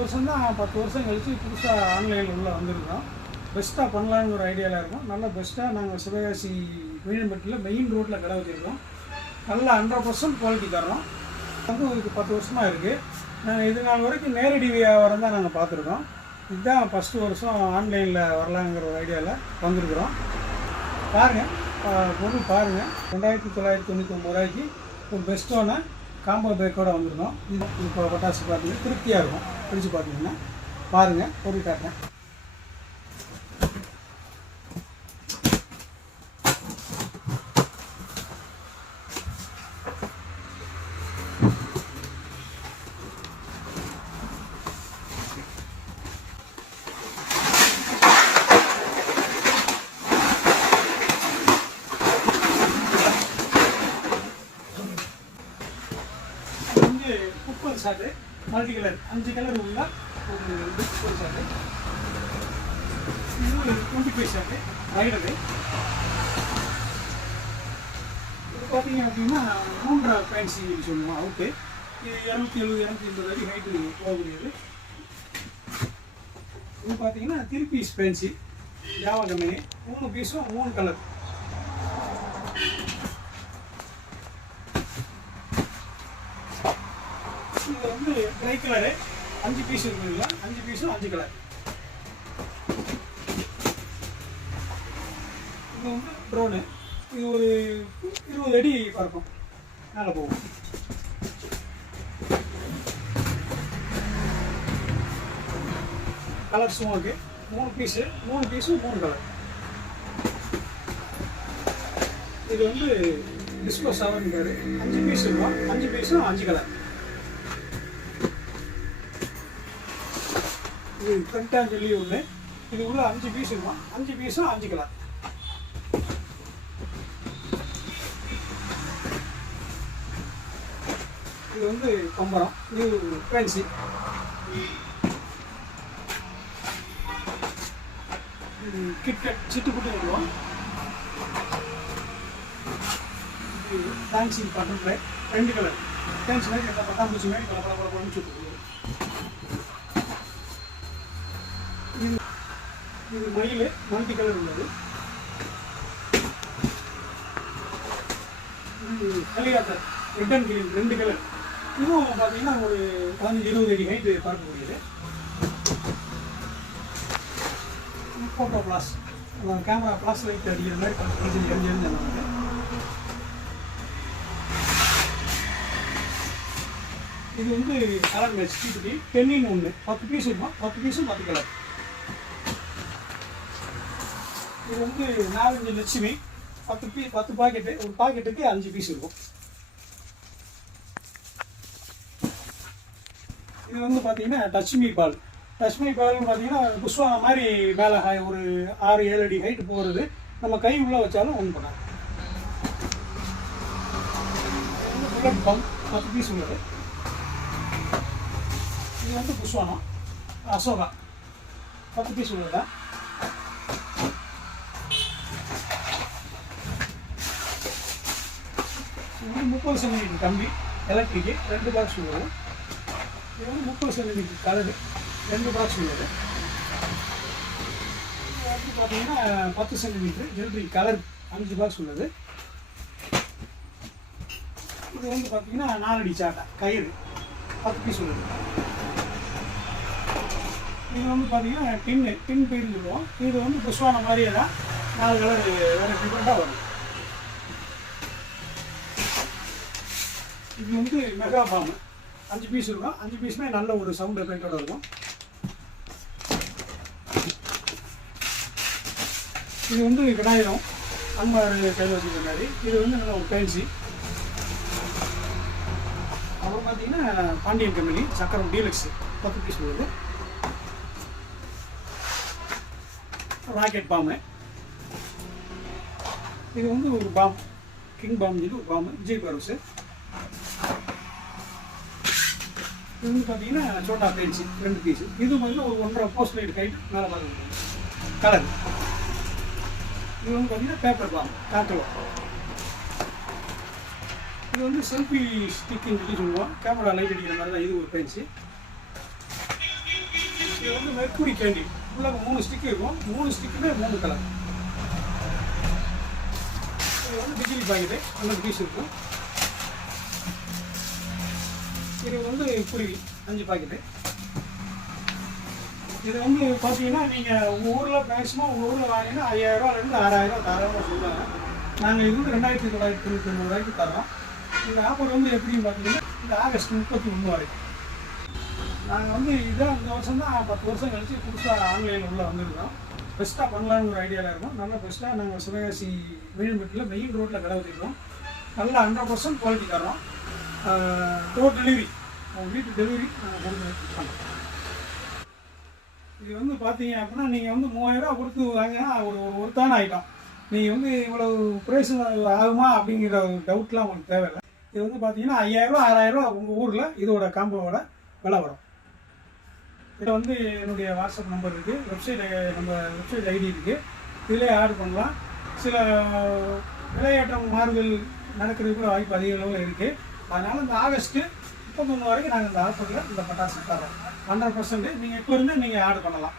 வருஷம் தான் 10 வருஷம் கழித்து புதுசாக ஆன்லைனில் உள்ள வந்திருக்கோம். பெஸ்ட்டாக பண்ணலான்னு ஒரு ஐடியாவில் இருக்கும். நல்லா பெஸ்ட்டாக நாங்கள் சிவகாசி மீனம்பட்டியில் மெயின் ரோட்டில் கடை வச்சுருக்கோம். நல்லா 100% குவாலிட்டி தரோம். வந்து இதுக்கு 10 வருஷமாக இருக்குது. நாங்கள் இது நாள் வரைக்கும் நேரடி வியாபாரம் தான் நாங்கள் பார்த்துருக்கோம். இதுதான் ஃபஸ்ட்டு வருஷம் ஆன்லைனில் வரலாங்கிற ஒரு ஐடியாவில் வந்திருக்கிறோம். பாருங்கள், பொருள் பாருங்கள். 2999 ரூபாய்க்கு ஒரு பெஸ்ட்டான காம்போ பேக்கோடு வந்திருக்கோம். இது இப்போ பட்டாசு பார்த்தீங்கன்னா திருப்தியாக இருக்கும். பிடிச்சி பார்த்தீங்கன்னா பாருங்கள், பொருள் காட்டுறேன். குப்பர் சாட்டு மல்டி கலர் 5 கலர் உள்ள ஒரு குப்பர் சாட்டு. இது ஒரு 25 சாட்டு ரைடரு. இது பார்த்தீங்க அப்படின்னா 3.5 பேன்சி சொல்லுவோம் அவுட்டு. இது 270 280 அடி ஹைட்டு போகக்கூடியது. இது பார்த்தீங்கன்னா 3 பீஸ் பேன்சி ஜாவா கம்பெனி. 3 பீஸும் 3 கலர். இது வந்து ட்ரை கலரு 5 பீஸ் இருக்குதுங்களா, 5 பீஸும் 5 கலர். இது வந்து ட்ரோனு. இது ஒரு 20 அடி பறக்கும், மேலே போகும். கலர்ஸும் இருக்குது. 3 பீஸும் 3 கலர். இது வந்து டிஸ்கோ 7 பேர். 5 பீஸ் இருக்கும், 5 பீஸும் 5 கலர். இது ஃப்ரண்ட் வெளியே ஒன்று. இது உள்ள 5 பீஸ் இருக்கும், 5 பீஸும் 5 கலர். இது வந்து பம்பரம். இது பேன்சி. கிட்கட் சிட்டுக்குட்டி விடுவோம். இது டான்சிங் பட்டர்ஃப்ளை 2 கலர். பேன்சி மாதிரி எந்த பட்டாம்பூச்சி மாதிரி பல சுட்டு. இது மயில் மல்டி கலர் உள்ளது. இது helicopter red and green 2 colour. இதுவும் பார்த்தீங்கன்னா ஒரு 15-20 அடி ஹைட்டு பறக்கக்கூடியது. ஃபோட்டோ பிளாஸ், கேமரா பிளாஸ் லைட் அடிக்கிற மாதிரி எரிஞ்சு இது வந்து கலர் மேட்ச் டிபிடி 10 10 பீஸ் இருக்கும், 10 பீஸும் 10 கலர். இது வந்து 4 லட்சுமி 10 பாக்கெட்டு. ஒரு பாக்கெட்டுக்கு 5 பீஸ் இருக்கும். இது வந்து பார்த்தீங்கன்னா டச்மி பால். டச்மி பால்னு பார்த்தீங்கன்னா புஷ்வான மாதிரி மேலே ஒரு 6-7 அடி ஹைட்டு போகிறது. நம்ம கை உள்ளே வச்சாலும் ஒன்று பண்ணாது. புல்லட் பம்ப் 10 பீஸ் உள்ளது. இது வந்து புஷ்வானம் அசோகா 10 பீஸ் உள்ளதா. இது வந்து 30 சென்டிமீட்டர் கம்பி எலக்ட்ரிக்கு 2 பாக்ஸ் உள்ளது. இது வந்து 30 சென்டிமீட்டர் கலரு 2 பாக்ஸ் உள்ளது. இது வந்து பார்த்தீங்கன்னா 10 சென்டிமீட்டர் எலக்ட்ரிக் கலர் 5 பாக்ஸ் உள்ளது. இது வந்து பார்த்தீங்கன்னா 4 அடி சாட்டா கயிறு 10 பீஸ் உள்ளது. இது வந்து பார்த்தீங்கன்னா டின் பீர்னு சொல்லுவோம். இது வந்து புஷ்வான மாதிரியே தான் 4 கலர் வேறு டிஃப்ரெண்ட்டாக வரும். இது வந்து மெகா பாம்பு 5 பீஸ் இருக்கும். 5 பீஸுமே நல்ல ஒரு சவுண்ட் எஃபெக்டோட இருக்கும். இது வந்து விநாயகம் அன்மார் கையில் வச்சுக்கிற மாதிரி. இது வந்து நல்ல ஒரு பேன்சி. அப்புறம் பார்த்தீங்கன்னா பாண்டியன் கம்பெனி சக்கரம் டீலக்ஸ் 10 பீஸ் உள்ளது. ராக்கெட் பாம்பு. இது வந்து ஒரு பாம் கிங் பாம் சொல்லி ஒரு பாம்பு விஜய் பரோஸு. இது வந்து பார்த்தீங்கன்னா சோட்டா பேன்சி 2 பீஸு. இது பார்த்தீங்கன்னா ஒரு 1.5 போஸ்ட் லைட் ஹைட் மேலே பார்க்க கலர். இது வந்து பார்த்தீங்கன்னா பேப்பர் பாம் காட்டோ. இது வந்து செல்ஃபி ஸ்டிக்குன்னு சொல்லி சொல்லுவோம். கேமரா லைட் அடிக்கிற மாதிரி தான் இது ஒரு பேன்சி. இது வந்து மெர்க்குரி கேண்டி உள்ள 3 ஸ்டிக் இருக்கும். 3 ஸ்டிக்குமே 3 கலர். இது வந்து பிஜிலி பாக்கெட்டு 50 பீஸ் இருக்கும். இது வந்து குருவி 5 பாக்கெட்டு. இது வந்து பார்த்தீங்கன்னா நீங்கள் உங்கள் ஊரில் மேக்ஸிமம் உங்கள் ஊரில் வாங்கினா 5000ரூவாலேருந்து 6000 தாராளமாக சொல்லுவாங்க. நாங்கள் இது வந்து 2999 ரூபாய்க்கு தரோம். இந்த ஆஃபர் வந்து எப்படின்னு பார்த்தீங்கன்னா இந்த ஆகஸ்ட் 31 வரைக்கும். நாங்கள் வந்து இதான் இந்த வருஷம் தான் 10 வருஷம் கழிச்சு புதுசாக ஆன்லைனில் உள்ள வந்திருக்கோம். பெஸ்ட்டாக பண்ணலான்னு ஒரு ஐடியாவில் இருக்கோம். நல்லா பெஸ்ட்டாக நாங்கள் சிவகாசி மீனம்பட்டியில் மெயின் ரோட்டில் கடை வச்சுருக்கோம். நல்லா 100% குவாலிட்டி தரோம். டோர் டெலிவரி, வீட்டு டெலிவரி நாங்கள் பண்ணுறோம். இது வந்து பார்த்தீங்க அப்படின்னா நீங்கள் வந்து 3000 ரூபா கொடுத்து வாங்கினா ஒருத்தான ஐட்டம். நீங்கள் வந்து இவ்வளவு ப்ரைஸ் ஆகுமா அப்படிங்கிற ஒரு டவுட்லாம் உங்களுக்கு தேவையில்லை. இது வந்து பார்த்தீங்கன்னா 5000 ரூபா 6000 ரூபா உங்கள் ஊரில் இதோட காம்போவோட விலை வரும். இதில் வந்து என்னுடைய வாட்ஸ்அப் நம்பர் இருக்குது, நம்ம வெப்சைட் ஐடி இருக்குது. இதிலே ஆர்டர் பண்ணலாம். சில விலையேற்றம் மாறுதல் நடக்கிறதுக்கு கூட வாய்ப்பு அதிக அளவில் இருக்குது. அதனால் இந்த ஆகஸ்ட்டு 31 வரைக்கும் நாங்கள் இந்த ஆஃபரில் இந்த பட்டாசு தரோம். 100% நீங்கள் இப்போ இருந்து நீங்கள் ஆர்டர் பண்ணலாம்.